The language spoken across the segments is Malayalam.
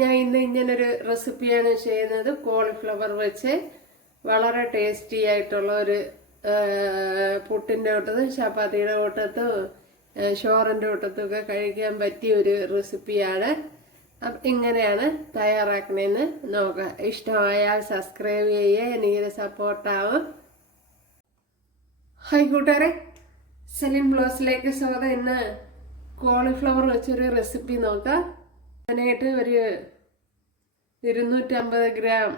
ഞാൻ ഇന്ന് ഇങ്ങനൊരു റെസിപ്പിയാണ് ചെയ്യുന്നത്. കോളിഫ്ലവർ വെച്ച് വളരെ ടേസ്റ്റി ആയിട്ടുള്ള ഒരു പുട്ടിന്റെ കൂട്ടത്തും ചപ്പാത്തിയുടെ കൂട്ടത്തും ഷോറിന്റെ കൂട്ടത്തും ഒക്കെ കഴിക്കാൻ പറ്റിയ ഒരു റെസിപ്പിയാണ്. അപ്പം ഇങ്ങനെയാണ് തയ്യാറാക്കണേന്ന് നോക്കാം. ഇഷ്ടമായാൽ സബ്സ്ക്രൈബ് ചെയ്യുക എനിക്കൊരു സപ്പോർട്ടാവും ഹൈ കൂട്ടുകാരെ. സെലിൻ ബ്ലോസിലേക്ക് സ്വാഗതം. ഇന്ന് കോളിഫ്ലവർ വെച്ചൊരു റെസിപ്പി നോക്കാം. അതിനായിട്ട് ഒരു ഇരുന്നൂറ്റമ്പത് ഗ്രാം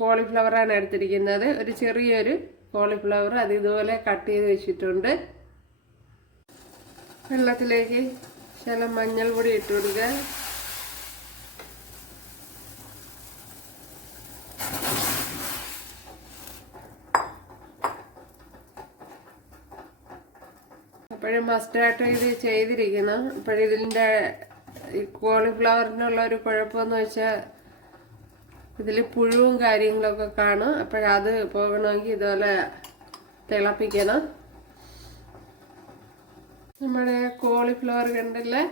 കോളിഫ്ലവറാണ് എടുത്തിരിക്കുന്നത്. ഒരു ചെറിയൊരു കോളിഫ്ലവർ അത് ഇതുപോലെ കട്ട് ചെയ്ത് വെച്ചിട്ടുണ്ട്. വെള്ളത്തിലേക്ക് ചില മഞ്ഞൾ പൊടി ഇട്ട് കൊടുക്കുക. അപ്പോഴും മസ്റ്റായിട്ട് ഇത് ചെയ്തിരിക്കണം. അപ്പോഴിതിന്റെ ഈ കോളിഫ്ലവറിനുള്ള ഒരു കുഴപ്പമെന്ന് വെച്ചാൽ ഇതിൽ പുഴുവും കാര്യങ്ങളൊക്കെ കാണും. അപ്പോഴത് പോകണമെങ്കിൽ ഇതുപോലെ തിളപ്പിക്കണം. നമ്മുടെ കോളിഫ്ലവർ കണ്ടല്ലേ?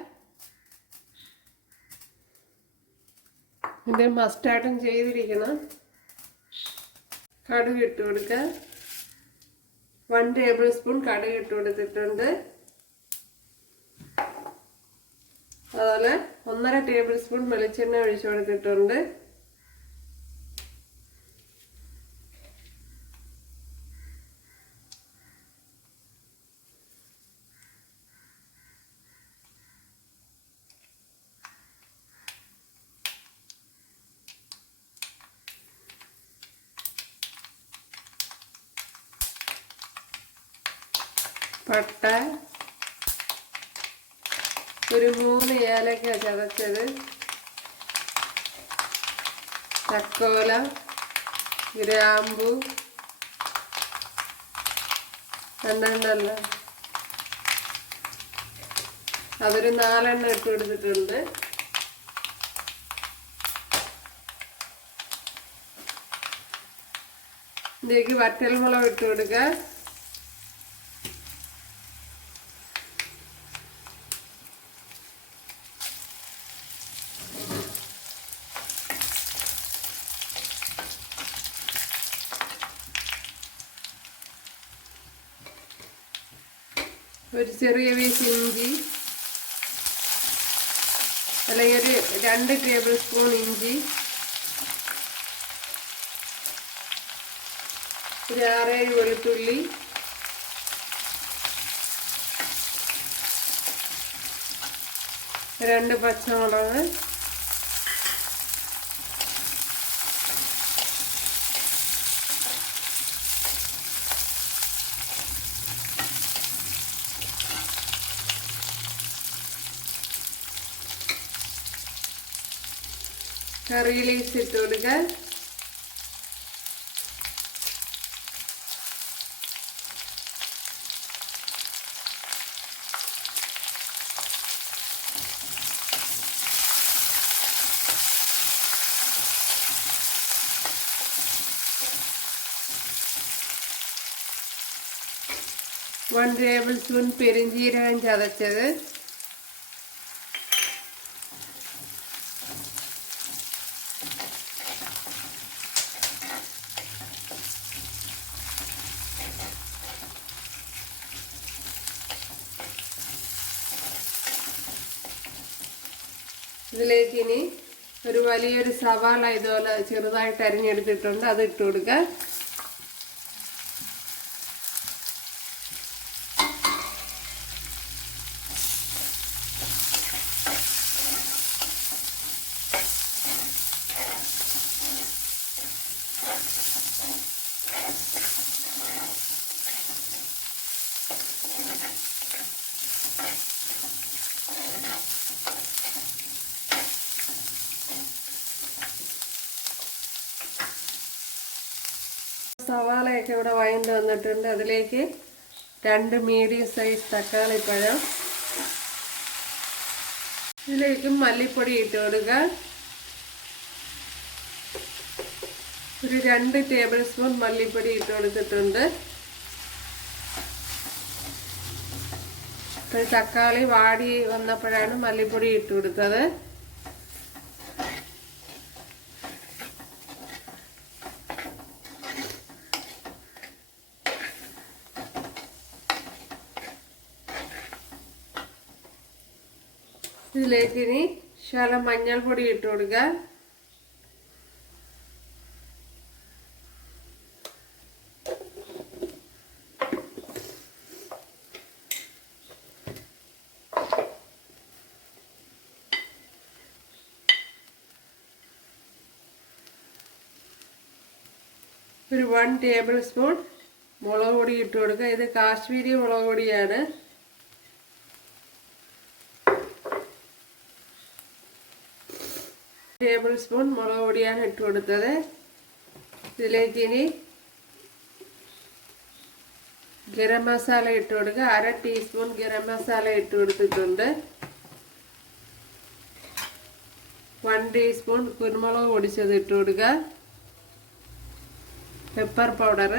ഇത് മസ്റ്റായിട്ടും ചെയ്തിരിക്കണം. കടുക് ഇട്ട് കൊടുക്കുക വൺ ടേബിൾ സ്പൂൺ കടുക് ഇട്ട് കൊടുത്തിട്ടുണ്ട്. അതുപോലെ ഒന്നര ടേബിൾ സ്പൂൺ വെളിച്ചെണ്ണ ഒഴിച്ചു കൊടുത്തിട്ടുണ്ട്. പട്ട ഒരു മൂന്ന് ഏലക്ക ചതച്ചത്. ചക്കോല ഗ്രാമ്പു രണ്ടെണ്ണല്ല അതൊരു നാലെണ്ണം ഇട്ട് കൊടുത്തിട്ടുണ്ട്. ഇതിലേക്ക് വറ്റൽമുളക് ഇട്ട് കൊടുക്കുക ഒരു ചെറിയ പീസ് ഇഞ്ചി അല്ലെങ്കിൽ ഒരു രണ്ട് ടേബിൾ സ്പൂൺ ഇഞ്ചി ഒരു ആറേഴ് വെളുത്തുള്ളി രണ്ട് പച്ചമുളക് കറി ലീസ് ഇട്ട് കൊടുക്കുക വൺ ടേബിൾ സ്പൂൺ പെരിഞ്ജീരകം ചതച്ചത് ഇതിലേക്ക് ഇനി ഒരു വലിയൊരു സവാള ഇതുപോലെ ചെറുതായിട്ട് അരിഞ്ഞെടുത്തിട്ടുണ്ട്. അത് ഇട്ട് കൊടുക്കുക സവാളയൊക്കെ ഇവിടെ വഴണ്ട് വന്നിട്ടുണ്ട്. അതിലേക്ക് രണ്ട് മീഡിയം സൈസ് തക്കാളി പഴം. ഇതിലേക്ക് മല്ലിപ്പൊടി ഇട്ട് കൊടുക്കുക ഒരു രണ്ട് ടേബിൾ സ്പൂൺ മല്ലിപ്പൊടി ഇട്ട് കൊടുത്തിട്ടുണ്ട്. തക്കാളി വാടി വന്നപ്പോഴാണ് മല്ലിപ്പൊടി ഇട്ട് കൊടുത്തത്. ഇതിലേക്ക് ഇനി ശകലം മഞ്ഞൾപ്പൊടി ഇട്ട് കൊടുക്കുക. ഒരു വൺ ടേബിൾ സ്പൂൺ മുളക് പൊടി ഇട്ട് കൊടുക്കുക. ഇത് കാശ്മീരി മുളക് പൊടിയാണ്. ടേബിൾ സ്പൂൺ മുളക് പൊടിയാണ് ഇട്ട് കൊടുത്തത് ഇതിലേക്ക് ഇനി ഗരം മസാല ഇട്ട് കൊടുക്കുക അര ടീസ്പൂൺ ഗരം മസാല ഇട്ട് കൊടുത്തിട്ടുണ്ട് വൺ ടീസ്പൂൺ കുരുമുളക് പൊടിച്ചത് ഇട്ട് കൊടുക്കുക പെപ്പർ പൗഡർ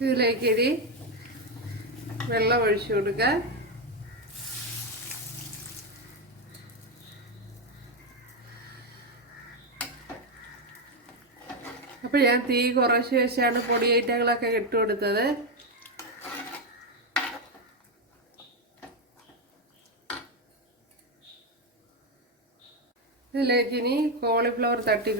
ഇതിലേക്ക് ഇനി വെള്ളം ഒഴിച്ചു കൊടുക്കുക അപ്പോൾ ഞാൻ തീ കുറച്ച് വെച്ചാണ് പൊടി ഐറ്റങ്ങളൊക്കെ ഇട്ട് കൊടുത്തത്. ഇതിലേക്ക് ഇനി കോളിഫ്ലവർ തട്ടി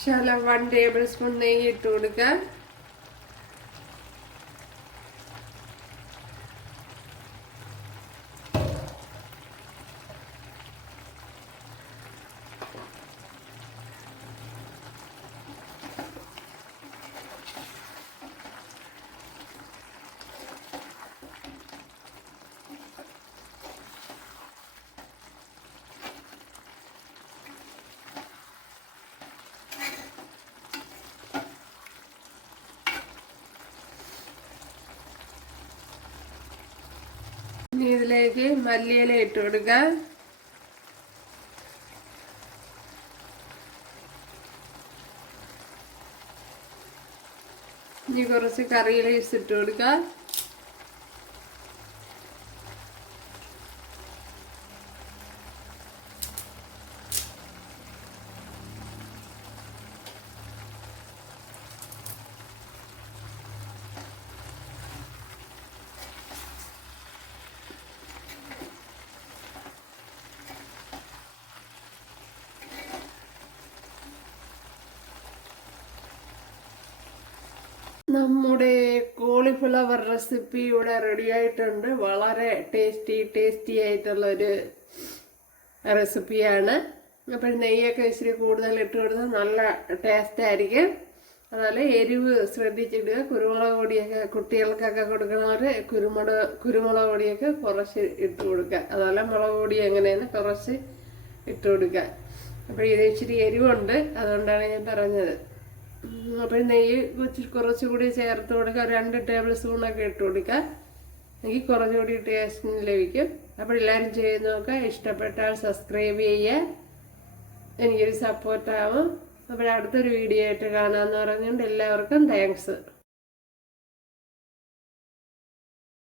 ശകലം വൺ ടേബിൾ സ്പൂൺ നെയ്യ് ഇട്ട് കൊടുക്കുക ഇനി ഇതിലേക്ക് മല്ലിയില ഇട്ട് കൊടുക്കുക ഇനി കുറച്ച് കറി ലീവ്സ് ഇട്ട് കൊടുക്കുക നമ്മുടെ കോളിഫ്ലവർ റെസിപ്പി ഇവിടെ റെഡി ആയിട്ടുണ്ട്. വളരെ ടേസ്റ്റി ടേസ്റ്റി ആയിട്ടുള്ളൊരു റെസിപ്പിയാണ് അപ്പോൾ നെയ്യൊക്കെ ഇച്ചിരി കൂടുതൽ ഇട്ട് കൊടുത്താൽ നല്ല ടേസ്റ്റ് ആയിരിക്കും. അതുപോലെ എരിവ് ശ്രദ്ധിച്ചിടുക. കുരുമുളക് പൊടിയൊക്കെ കുട്ടികൾക്കൊക്കെ കൊടുക്കുന്നവർ കുരുമുളക് കുരുമുളക് പൊടിയൊക്കെ കുറച്ച് ഇട്ട് കൊടുക്കുക. അതുപോലെ മുളക് പൊടി എങ്ങനെയാണ് കുറച്ച് ഇട്ട് കൊടുക്കുക. അപ്പോൾ ഇത് ഇച്ചിരി എരിവുണ്ട്. അതുകൊണ്ടാണ് ഞാൻ പറഞ്ഞത്. അപ്പോൾ നെയ്യ് കുറച്ച് കുറച്ചുകൂടി ചേർത്ത് കൊടുക്കുക. രണ്ട് ടേബിൾ സ്പൂണൊക്കെ ഇട്ട് കൊടുക്കുക. എനിക്ക് കുറച്ചുകൂടി ടേസ്റ്റിന് ലഭിക്കും. അപ്പോൾ എല്ലാവരും ചെയ്ത് നോക്കുക. ഇഷ്ടപ്പെട്ടാൽ സബ്സ്ക്രൈബ് ചെയ്യുക. എനിക്കൊരു സപ്പോർട്ടാവും അപ്പോൾ അടുത്തൊരു വീഡിയോ ആയിട്ട് കാണാമെന്ന് പറഞ്ഞുകൊണ്ട് എല്ലാവർക്കും താങ്ക്സ്